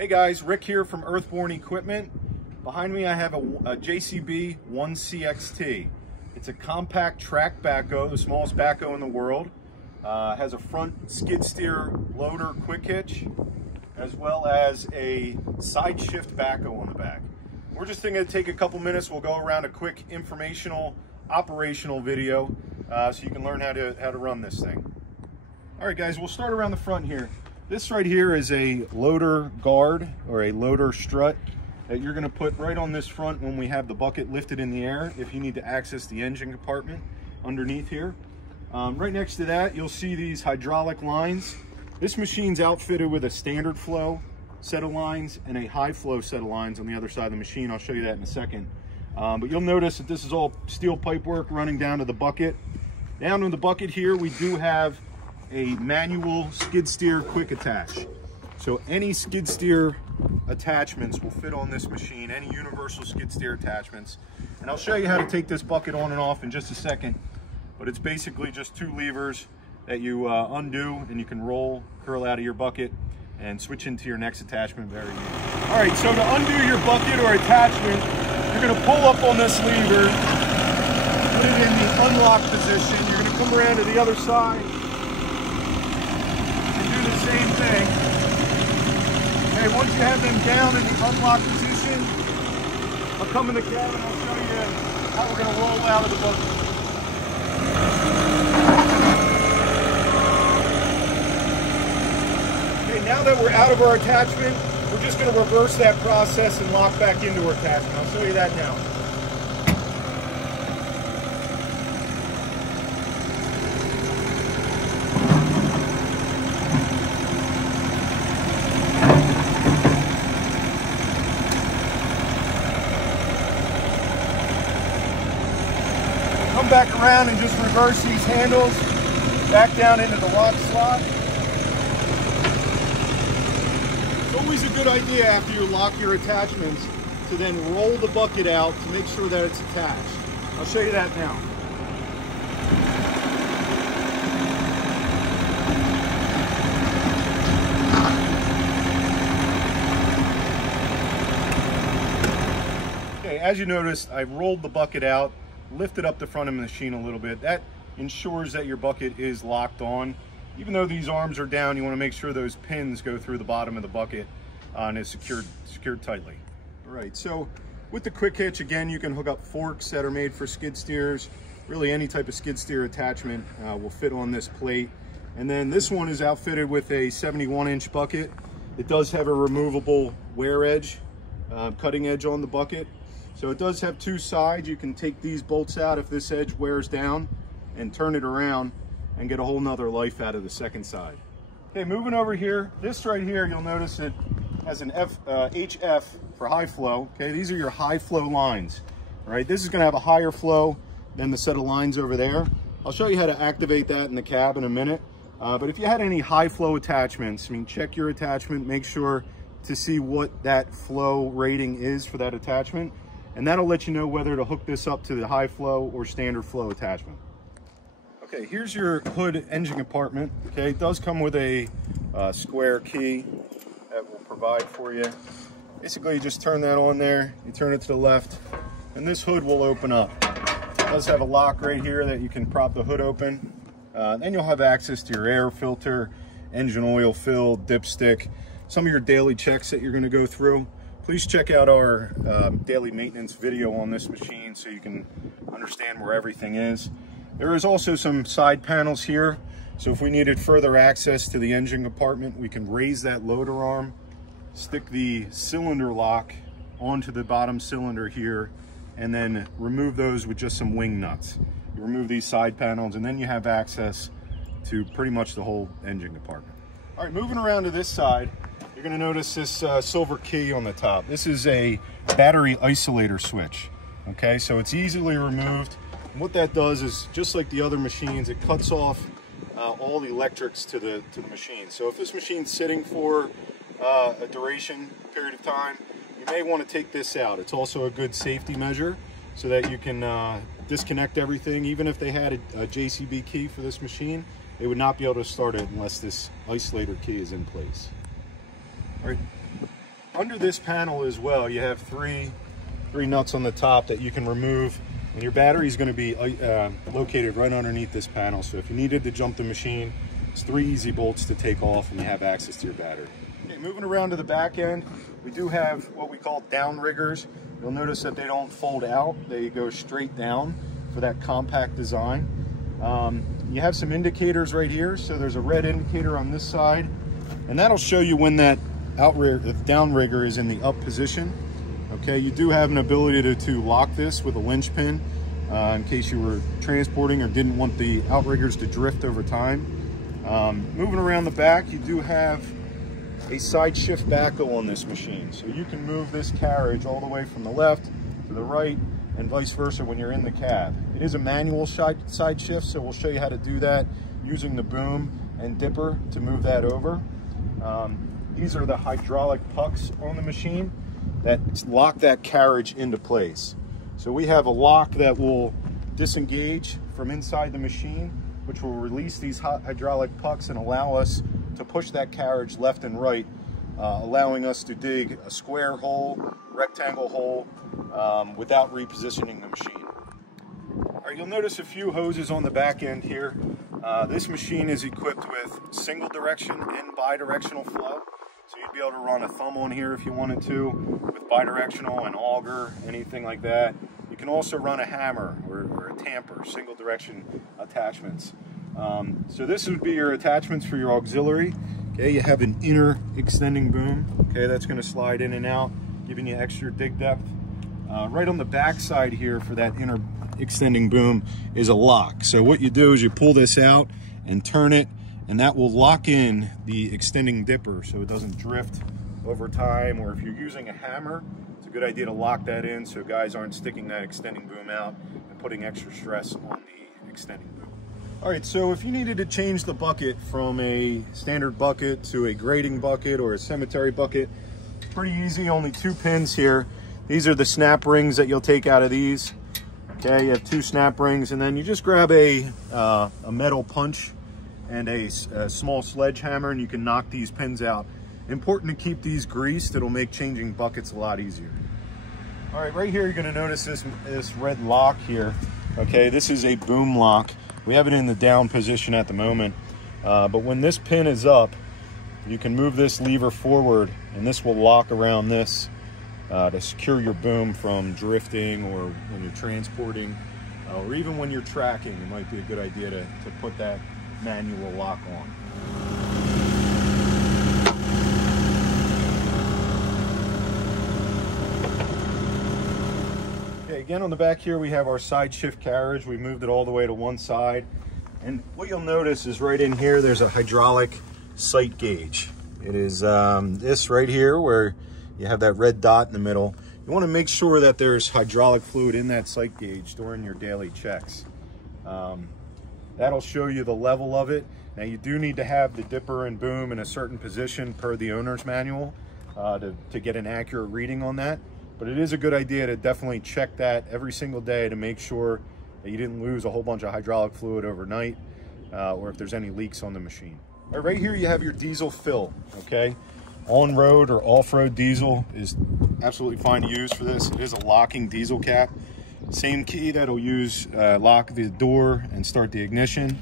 Hey guys, Rick here from Earthborne Equipment. Behind me I have a JCB 1CXT. It's a compact track backhoe, the smallest backhoe in the world. Has a front skid steer loader quick hitch, as well as a side shift backhoe on the back. We're just going to take a couple minutes. We'll go around a quick informational, operational video so you can learn how to run this thing. All right guys, we'll start around the front here. This right here is a loader guard or a loader strut that you're going to put right on this front when we have the bucket lifted in the air if you need to access the engine compartment underneath here. Right next to that, you'll see these hydraulic lines. This machine's outfitted with a standard flow set of lines and a high flow set of lines on the other side of the machine. I'll show you that in a second. But you'll notice that this is all steel pipe work running down to the bucket. Down in the bucket here, we do have a manual skid steer quick attach. So any skid steer attachments will fit on this machine, any universal skid steer attachments. And I'll show you how to take this bucket on and off in just a second. But it's basically just two levers that you undo, and you can roll, curl out of your bucket and switch into your next attachment very easy. All right, so to undo your bucket or attachment, you're gonna pull up on this lever, put it in the unlock position. You're gonna come around to the other side, same thing. Okay, once you have them down in the unlock position, I'll come in the cab and I'll show you how we're going to roll out of the bucket. Okay, now that we're out of our attachment, we're just going to reverse that process and lock back into our attachment. I'll show you that now. Come back around and just reverse these handles back down into the lock slot. It's always a good idea after you lock your attachments to then roll the bucket out to make sure that it's attached. I'll show you that now. Okay, as you noticed, I rolled the bucket out, lifted up the front of the machine a little bit. That ensures that your bucket is locked on. Even though these arms are down, you want to make sure those pins go through the bottom of the bucket and is secured tightly. All right, so with the quick hitch, again, you can hook up forks that are made for skid steers. Really any type of skid steer attachment will fit on this plate. And then this one is outfitted with a 71-inch bucket. It does have a removable wear edge, cutting edge on the bucket. So it does have two sides. You can take these bolts out if this edge wears down and turn it around and get a whole nother life out of the second side. Okay, moving over here, this right here, you'll notice it has an HF for high flow. Okay, these are your high flow lines. All right, this is gonna have a higher flow than the set of lines over there. I'll show you how to activate that in the cab in a minute. But if you had any high flow attachments, I mean, check your attachment, make sure to see what that flow rating is for that attachment. And that'll let you know whether to hook this up to the high flow or standard flow attachment. Okay, here's your hood engine compartment. Okay, it does come with a square key that will provide for you. Basically, you just turn that on there, you turn it to the left, and this hood will open up. It does have a lock right here that you can prop the hood open. Then you'll have access to your air filter, engine oil fill, dipstick, some of your daily checks that you're going to go through. Please check out our daily maintenance video on this machine so you can understand where everything is. There is also some side panels here. So if we needed further access to the engine compartment, we can raise that loader arm, stick the cylinder lock onto the bottom cylinder here, and then remove those with just some wing nuts. You remove these side panels and then you have access to pretty much the whole engine compartment. All right, moving around to this side, you're going to notice this silver key on the top. This is a battery isolator switch. Okay, so it's easily removed. And what that does is, just like the other machines, it cuts off all the electrics to the machine. So if this machine's sitting for a period of time, you may want to take this out. It's also a good safety measure so that you can disconnect everything. Even if they had a JCB key for this machine, they would not be able to start it unless this isolator key is in place. All right. under this panel as well, you have three nuts on the top that you can remove, and your battery is going to be located right underneath this panel. So if you needed to jump the machine, it's 3 easy bolts to take off and you have access to your battery. Okay, moving around to the back end, we do have what we call downriggers. You'll notice that they don't fold out, they go straight down for that compact design. You have some indicators right here. So there's a red indicator on this side, and that'll show you when that downrigger is in the up position. Okay, you do have an ability to lock this with a winch pin in case you were transporting or didn't want the outriggers to drift over time. Moving around the back, you do have a side shift backhoe on this machine. So you can move this carriage all the way from the left to the right and vice versa when you're in the cab. It is a manual side shift, so we'll show you how to do that using the boom and dipper to move that over. These are the hydraulic pucks on the machine that lock that carriage into place. So we have a lock that will disengage from inside the machine, which will release these hydraulic pucks and allow us to push that carriage left and right, allowing us to dig a square hole, rectangle hole, without repositioning the machine. All right, you'll notice a few hoses on the back end here. This machine is equipped with single direction and bi-directional flow. So you'd be able to run a thumb on here if you wanted to, with bi-directional, an auger, anything like that. You can also run a hammer or a tamper, single direction attachments. So this would be your attachments for your auxiliary. Okay, you have an inner extending boom. Okay, that's going to slide in and out, giving you extra dig depth. Right on the back side here for that inner extending boom is a lock. So what you do is you pull this out and turn it, and that will lock in the extending dipper so it doesn't drift over time, or if you're using a hammer, it's a good idea to lock that in so guys aren't sticking that extending boom out and putting extra stress on the extending boom. All right, so if you needed to change the bucket from a standard bucket to a grading bucket or a cemetery bucket, pretty easy, only 2 pins here. These are the snap rings that you'll take out of these. Okay, you have 2 snap rings, and then you just grab a metal punch and a small sledgehammer, and you can knock these pins out. Important to keep these greased. It'll make changing buckets a lot easier. All right, right here you're gonna notice this red lock here. Okay, this is a boom lock. We have it in the down position at the moment, but when this pin is up, you can move this lever forward, and this will lock around this to secure your boom from drifting, or when you're transporting, or even when you're tracking. It might be a good idea to put that manual lock on. Okay, again on the back here we have our side shift carriage. We moved it all the way to one side, and what you'll notice is right in here there's a hydraulic sight gauge. It is this right here where you have that red dot in the middle. You want to make sure that there's hydraulic fluid in that sight gauge during your daily checks. That'll show you the level of it. Now you do need to have the dipper and boom in a certain position per the owner's manual to get an accurate reading on that. But it is a good idea to definitely check that every single day to make sure that you didn't lose a whole bunch of hydraulic fluid overnight, or if there's any leaks on the machine. All right, right here you have your diesel fill, okay? On-road or off-road diesel is absolutely fine to use for this. It is a locking diesel cap. Same key that'll use lock the door and start the ignition.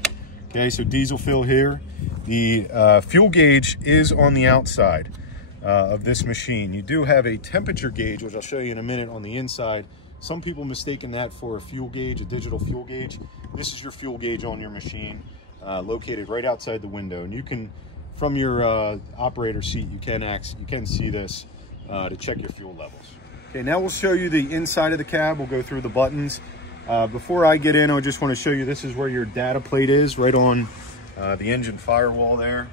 Okay, so diesel fill here. The fuel gauge is on the outside of this machine. You do have a temperature gauge, which I'll show you in a minute, on the inside. Some people mistaken that for a fuel gauge, a digital fuel gauge. This is your fuel gauge on your machine, located right outside the window. And you can, from your operator seat, you can see this to check your fuel levels. Okay, now we'll show you the inside of the cab. We'll go through the buttons. Before I get in, I just want to show you, this is where your data plate is, right on the engine firewall there.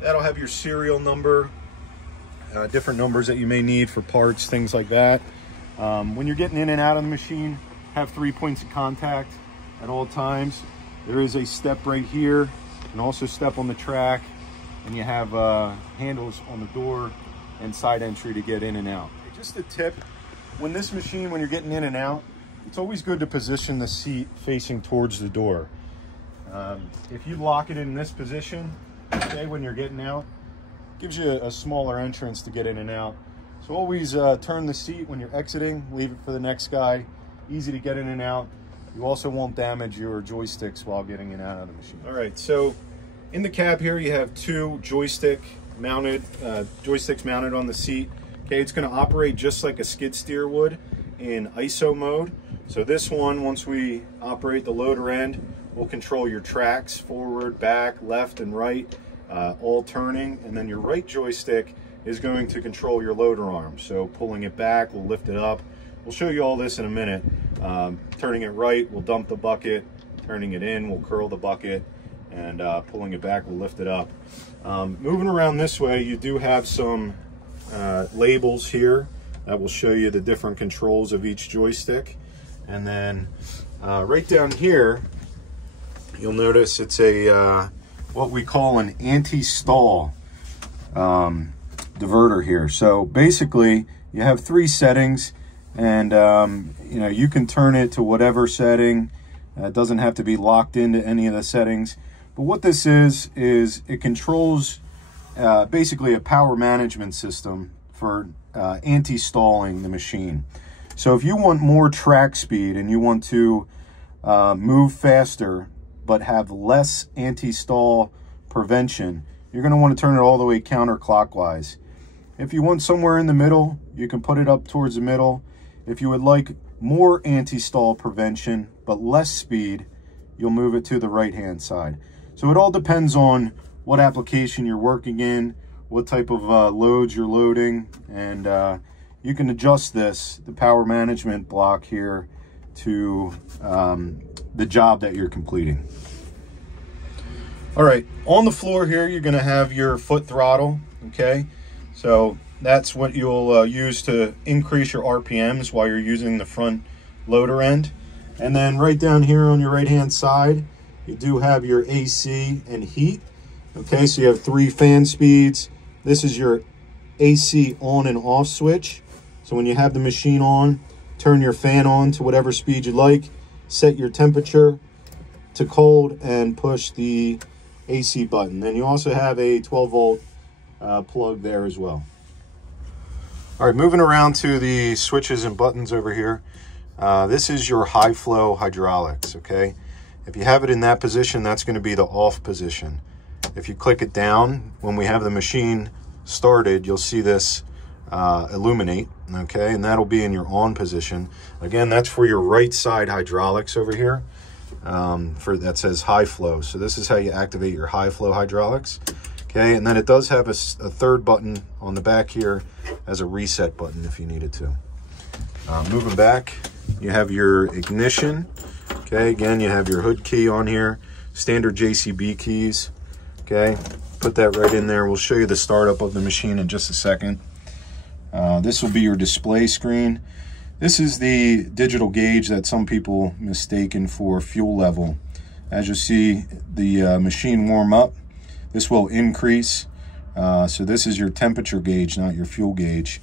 That'll have your serial number, different numbers that you may need for parts, things like that. When you're getting in and out of the machine, have 3 points of contact at all times. There is a step right here, and also step on the track, and you have handles on the door and side entry to get in and out. Just a tip, when you're getting in and out, it's always good to position the seat facing towards the door. If you lock it in this position, okay, when you're getting out, it gives you a smaller entrance to get in and out. So always turn the seat when you're exiting, leave it for the next guy. Easy to get in and out. You also won't damage your joysticks while getting in and out of the machine. All right, so in the cab here, you have two joysticks mounted on the seat. Okay, it's gonna operate just like a skid steer would in ISO mode. So this one, once we operate the loader end, will control your tracks, forward, back, left, and right, all turning. And then your right joystick is going to control your loader arm. So pulling it back, we'll lift it up. We'll show you all this in a minute. Turning it right, we'll dump the bucket. Turning it in, we'll curl the bucket. And pulling it back, we'll lift it up. Moving around this way, you do have some labels here that will show you the different controls of each joystick. And then right down here, you'll notice it's a what we call an anti-stall diverter here. So basically, you have three settings, and you know, you can turn it to whatever setting. It doesn't have to be locked into any of the settings. But what this is it controls basically a power management system for anti-stalling the machine. So if you want more track speed and you want to move faster but have less anti-stall prevention, you're going to want to turn it all the way counterclockwise. If you want somewhere in the middle, you can put it up towards the middle. If you would like more anti-stall prevention but less speed, you'll move it to the right-hand side. So it all depends on what application you're working in, what type of loads you're loading, and you can adjust this, the power management block here, to the job that you're completing. All right, on the floor here, you're gonna have your foot throttle, okay? So that's what you'll use to increase your RPMs while you're using the front loader end. And then right down here on your right-hand side, you do have your AC and heat. Okay, so you have 3 fan speeds. This is your AC on and off switch. So when you have the machine on, turn your fan on to whatever speed you like, set your temperature to cold, and push the AC button. Then you also have a 12-volt plug there as well. All right, moving around to the switches and buttons over here. This is your high flow hydraulics, okay? If you have it in that position, that's going to be the off position. If you click it down, when we have the machine started, you'll see this illuminate, okay? And that'll be in your on position. Again, that's for your right side hydraulics over here. That says high flow. So this is how you activate your high flow hydraulics, okay? And then it does have a third button on the back here as a reset button if you needed to. Moving back, you have your ignition. Okay, again, you have your hood key on here, standard JCB keys. Okay, put that right in there. We'll show you the startup of the machine in just a second. This will be your display screen. This is the digital gauge that some people mistaken for fuel level. As you see the machine warm up, this will increase. So this is your temperature gauge, not your fuel gauge.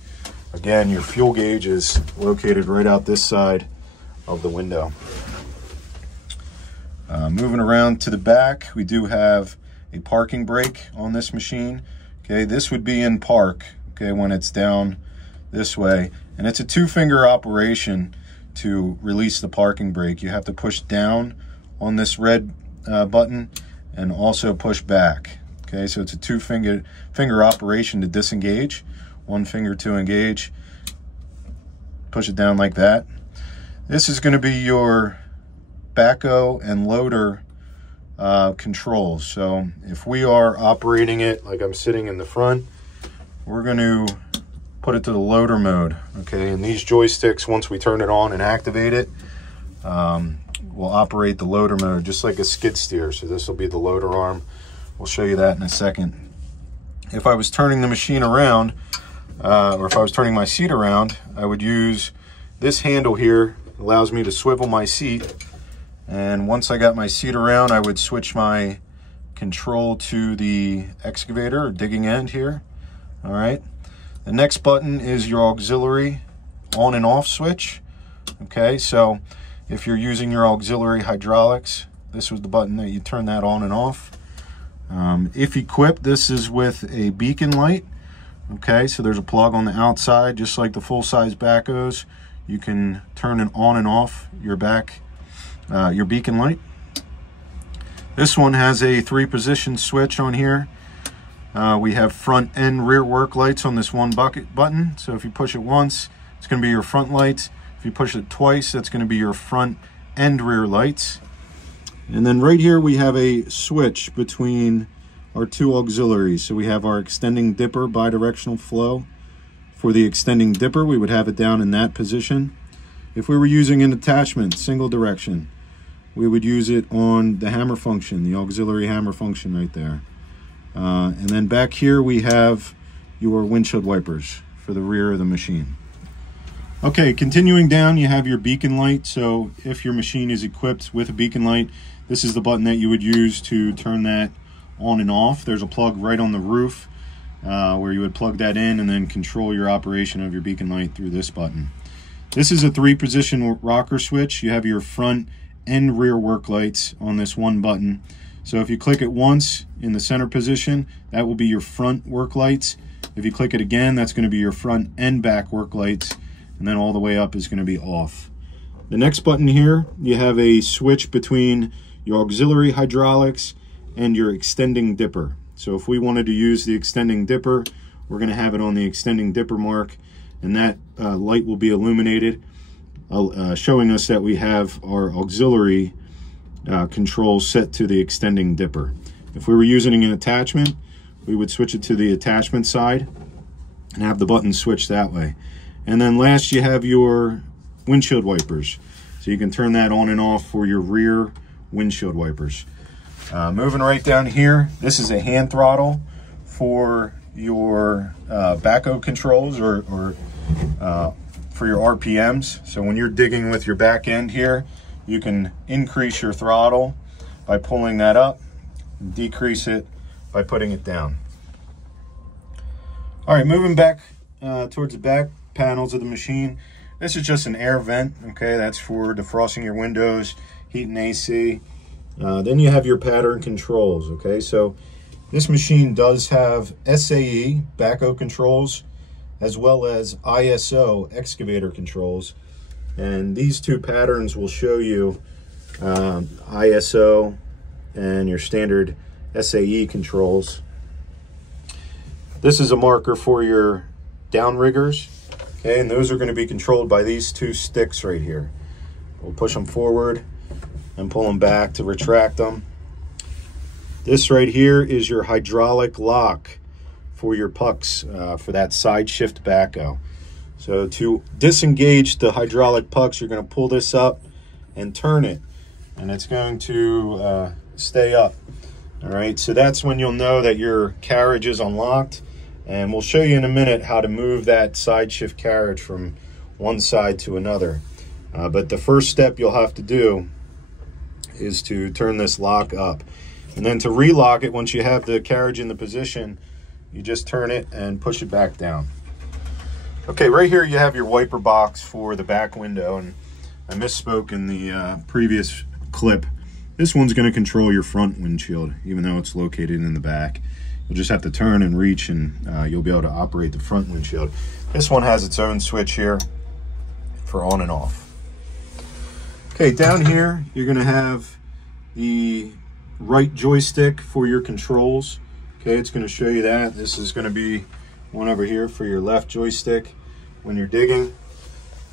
Again, your fuel gauge is located right out this side of the window. Moving around to the back, we do have a parking brake on this machine. Okay, this would be in park, okay, when it's down this way. And it's a 2-finger operation to release the parking brake. You have to push down on this red button and also push back. Okay, so it's a 2-finger operation to disengage, 1 finger to engage. Push it down like that. This is going to be your backhoe and loader controls. So if we are operating it like I'm sitting in the front, we're going to put it to the loader mode. Okay, and these joysticks, once we turn it on and activate it, will operate the loader mode just like a skid steer. So this will be the loader arm. We'll show you that in a second. If I was turning the machine around, or if I was turning my seat around, I would use this handle here. It allows me to swivel my seat. And once I got my seat around, I would switch my control to the excavator or digging end here. All right. The next button is your auxiliary on and off switch. Okay, so if you're using your auxiliary hydraulics, this was the button that you turn that on and off. If equipped, this is with a beacon light. Okay, so there's a plug on the outside, just like the full-size backhoes. You can turn it on and off your beacon light. This one has a 3-position switch on here. We have front and rear work lights on this one bucket button. So if you push it once, it's going to be your front lights. If you push it twice, that's going to be your front and rear lights. And then right here we have a switch between our 2 auxiliaries. So we have our extending dipper bidirectional flow. For the extending dipper, we would have it down in that position. If we were using an attachment, single direction, we would use it on the hammer function, the auxiliary hammer function right there. And then back here we have your windshield wipers for the rear of the machine. Okay, continuing down, you have your beacon light. So if your machine is equipped with a beacon light, this is the button that you would use to turn that on and off. There's a plug right on the roof where you would plug that in and then control your operation of your beacon light through this button. This is a 3-position rocker switch. You have your front and rear work lights on this one button. So if you click it once in the center position, that will be your front work lights. If you click it again, that's going to be your front and back work lights. And then all the way up is going to be off. The next button here, you have a switch between your auxiliary hydraulics and your extending dipper. So if we wanted to use the extending dipper, we're going to have it on the extending dipper mark, and that light will be illuminated, showing us that we have our auxiliary controls set to the extending dipper. If we were using an attachment, we would switch it to the attachment side and have the button switch that way. And then last, you have your windshield wipers. So you can turn that on and off for your rear windshield wipers. Moving right down here, this is a hand throttle for your backhoe controls or for your RPMs. So when you're digging with your back end here, you can increase your throttle by pulling that up, and decrease it by putting it down. All right, moving back towards the back panels of the machine. This is just an air vent, okay? That's for defrosting your windows, heating AC. Then you have your pattern controls, okay? So this machine does have SAE backhoe controls as well as ISO excavator controls. And these 2 patterns will show you ISO and your standard SAE controls. This is a marker for your downriggers. Okay, and those are going to be controlled by these 2 sticks right here. We'll push them forward and pull them back to retract them. This right here is your hydraulic lock for your pucks for that side shift backhoe. So to disengage the hydraulic pucks, you're going to pull this up and turn it, and it's going to stay up. All right, so that's when you'll know that your carriage is unlocked. And we'll show you in a minute how to move that side shift carriage from one side to another. But the first step you'll have to do is to turn this lock up. And then to relock it, once you have the carriage in the position, you just turn it and push it back down. Okay, right here you have your wiper box for the back window. And I misspoke in the previous clip. This one's going to control your front windshield, even though it's located in the back. You'll just have to turn and reach, and you'll be able to operate the front windshield. This one has its own switch here for on and off. Okay, down here you're going to have the right joystick for your controls. Okay, it's going to show you that. This is going to be one over here for your left joystick when you're digging.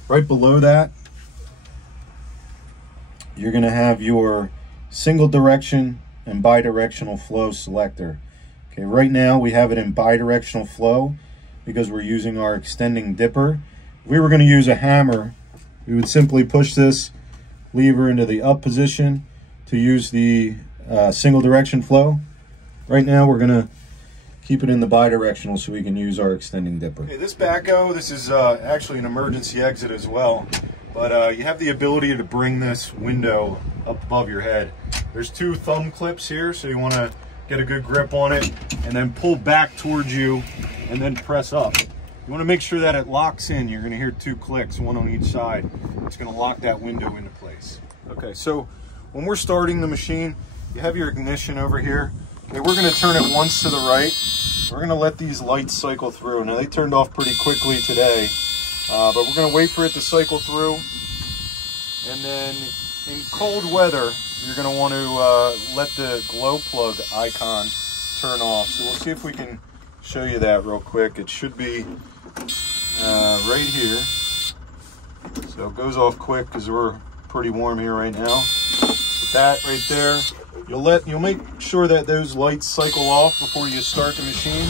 Right below that, you're going to have your single direction and bidirectional flow selector. Okay, right now we have it in bidirectional flow because we're using our extending dipper. If we were going to use a hammer, we would simply push this lever into the up position to use the single direction flow. Right now we're going to keep it in the bidirectional so we can use our extending dipper. Okay, this backhoe, this is actually an emergency exit as well, but you have the ability to bring this window up above your head. There's 2 thumb clips here, so you want to get a good grip on it and then pull back towards you and then press up. You want to make sure that it locks in. You're going to hear 2 clicks, one on each side. It's going to lock that window into place. Okay, so when we're starting the machine, you have your ignition over here. Okay, we're going to turn it once to the right we're gonna let these lights cycle through. Now they turned off pretty quickly today, but we're gonna wait for it to cycle through. And then in cold weather, you're gonna want to let the glow plug icon turn off. So we'll see if we can show you that real quick. It should be right here. So it goes off quick because we're pretty warm here right now. With that right there, you'll make sure that those lights cycle off before you start the machine.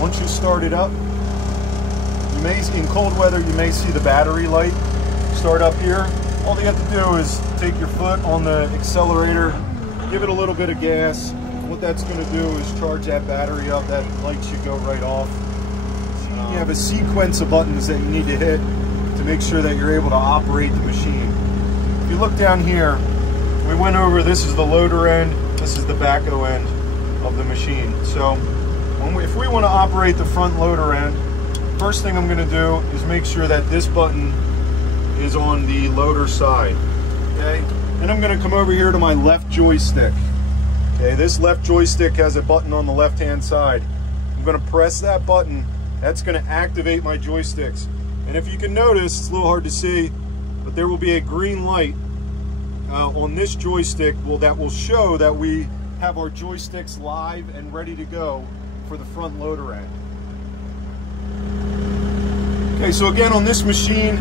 Once you start it up, you may, in cold weather, you may see the battery light start up here. All you have to do is take your foot on the accelerator, give it a little bit of gas. What that's going to do is charge that battery up. That light should go right off. You have a sequence of buttons that you need to hit to make sure that you're able to operate the machine. If you look down here, we went over, this is the loader end, this is the backhoe end of the machine. So if we want to operate the front loader end, first thing I'm going to do is make sure that this button is on the loader side. Okay, then I'm going to come over here to my left joystick. Okay, this left joystick has a button on the left hand side. I'm going to press that button. That's going to activate my joysticks. And if you can notice, it's a little hard to see, but there will be a green light on this joystick that will show that we have our joysticks live and ready to go for the front loader end. Okay, so again on this machine,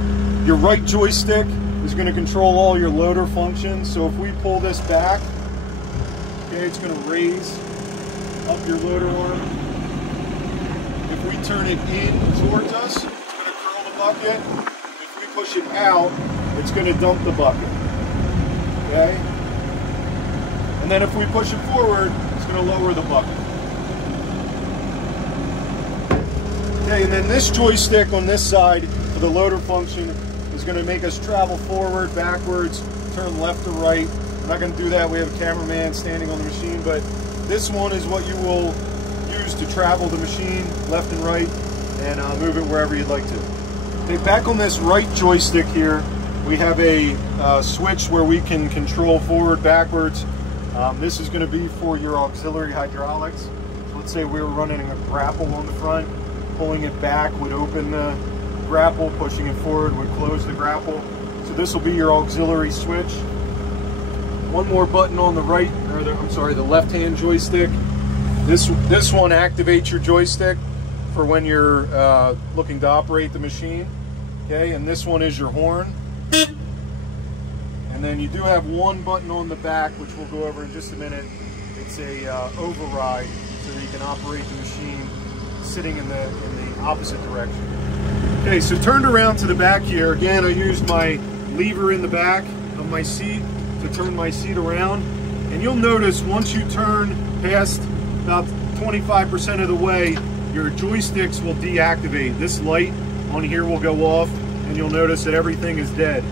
your right joystick is going to control all your loader functions. So if we pull this back, okay, it's going to raise up your loader arm. If we turn it in towards us, it's going to curl the bucket. If we push it out, it's going to dump the bucket. Okay? And then if we push it forward, it's going to lower the bucket. Okay, and then this joystick on this side for the loader function is going to make us travel forward, backwards, turn left to right. We're not going to do that. We have a cameraman standing on the machine, but this one is what you will use to travel the machine left and right and move it wherever you'd like to. Okay, back on this right joystick here, we have a switch where we can control forward, backwards. This is going to be for your auxiliary hydraulics. So let's say we were running a grapple on the front. Pulling it back would open the grapple, pushing it forward would close the grapple. So this will be your auxiliary switch. One more button on the right, or the left-hand joystick. This one activates your joystick for when you're looking to operate the machine. Okay, and this one is your horn. And then you do have one button on the back, which we'll go over in just a minute. It's a override, so that you can operate the machine sitting in the opposite direction. Okay, so turned around to the back here. Again, I used my lever in the back of my seat to turn my seat around. And you'll notice once you turn past about 25% of the way, your joysticks will deactivate. This light on here will go off, and you'll notice that everything is dead.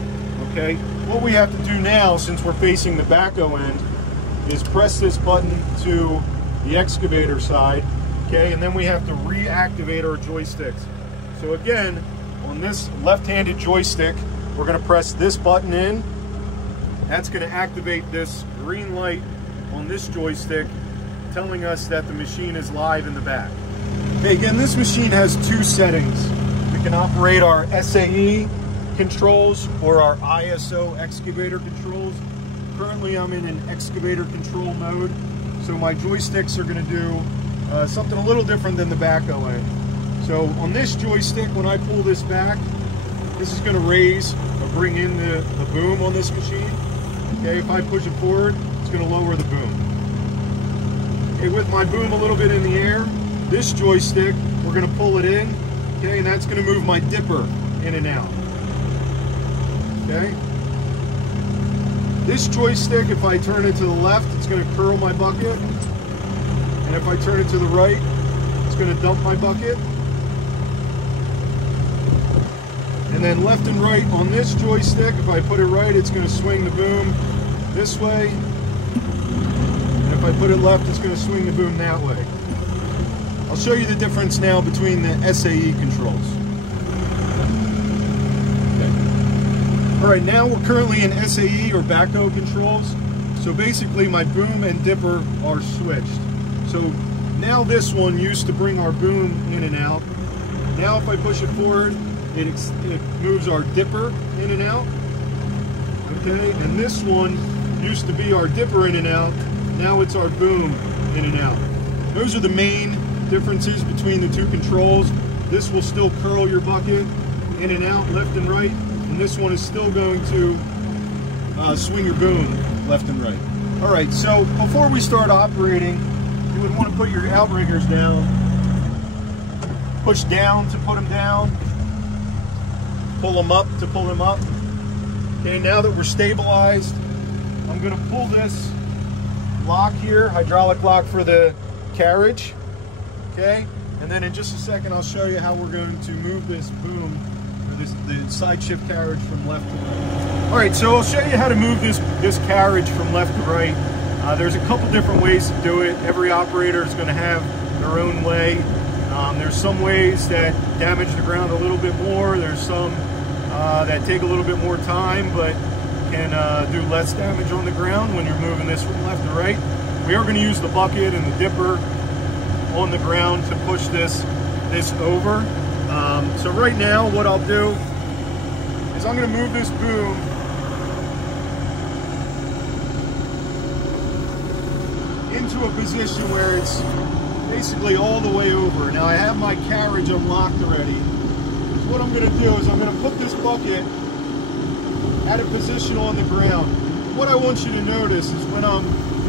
Okay, what we have to do now, since we're facing the backhoe end, is press this button to the excavator side. Okay, and then we have to reactivate our joysticks. So again, on this left-handed joystick, we're going to press this button in. That's going to activate this green light on this joystick, telling us that the machine is live in the back. Okay, again, this machine has two settings. We can operate our SAE controls or our ISO excavator controls. Currently, I'm in an excavator control mode, so my joysticks are going to do something a little different than the backhoe end. So on this joystick, when I pull this back, this is going to raise or bring in the boom on this machine. Okay, if I push it forward, it's going to lower the boom. Okay, with my boom a little bit in the air, this joystick, we're going to pull it in. Okay, and that's going to move my dipper in and out. Okay. This joystick, if I turn it to the left, it's going to curl my bucket. And if I turn it to the right, it's going to dump my bucket. And then left and right on this joystick, if I put it right, it's going to swing the boom this way. And if I put it left, it's going to swing the boom that way. I'll show you the difference now between the SAE controls. Okay. All right, now we're currently in SAE or backhoe controls. So basically my boom and dipper are switched. So Now this one used to bring our boom in and out. Now if I push it forward, it moves our dipper in and out. Okay, and this one used to be our dipper in and out. Now it's our boom in and out. Those are the main differences between the two controls. This will still curl your bucket in and out, left and right, and this one is still going to swing your boom left and right. All right, so before we start operating, you would want to put your outriggers down. Push down to put them down. Pull them up to pull them up. Okay, now that we're stabilized, I'm going to pull this lock here, hydraulic lock for the carriage. Okay, and then in just a second I'll show you how we're going to move this boom, or the side shift carriage, from left to right. All right, so I'll show you how to move this carriage from left to right. There's a couple different ways to do it. Every operator is going to have their own way. There's some ways that damage the ground a little bit more. There's some that take a little bit more time, but can do less damage on the ground when you're moving this from left to right. We are going to use the bucket and the dipper on the ground to push this over. So right now what I'll do is I'm going to move this boom into a position where it's basically all the way over. Now I have my carriage unlocked already. So what I'm going to do is I'm going to put this bucket at a position on the ground. What I want you to notice is when I'm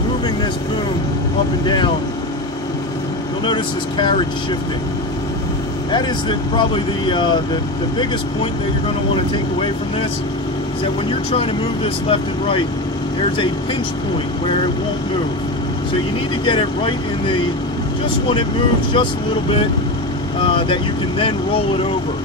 moving this boom up and down, you'll notice this carriage shifting. That is probably the biggest point that you're going to want to take away from this, is that when you're trying to move this left and right, there's a pinch point where it won't move. So you need to get it right in just when it moves just a little bit, that you can then roll it over.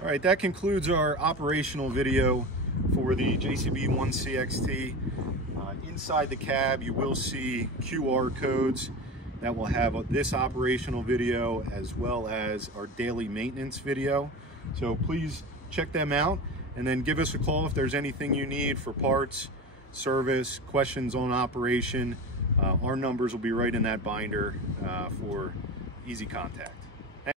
All right, that concludes our operational video for the JCB 1CXT. Inside the cab, you will see QR codes that will have this operational video as well as our daily maintenance video. So please check them out and then give us a call if there's anything you need for parts, service, questions on operation. Our numbers will be right in that binder for easy contact.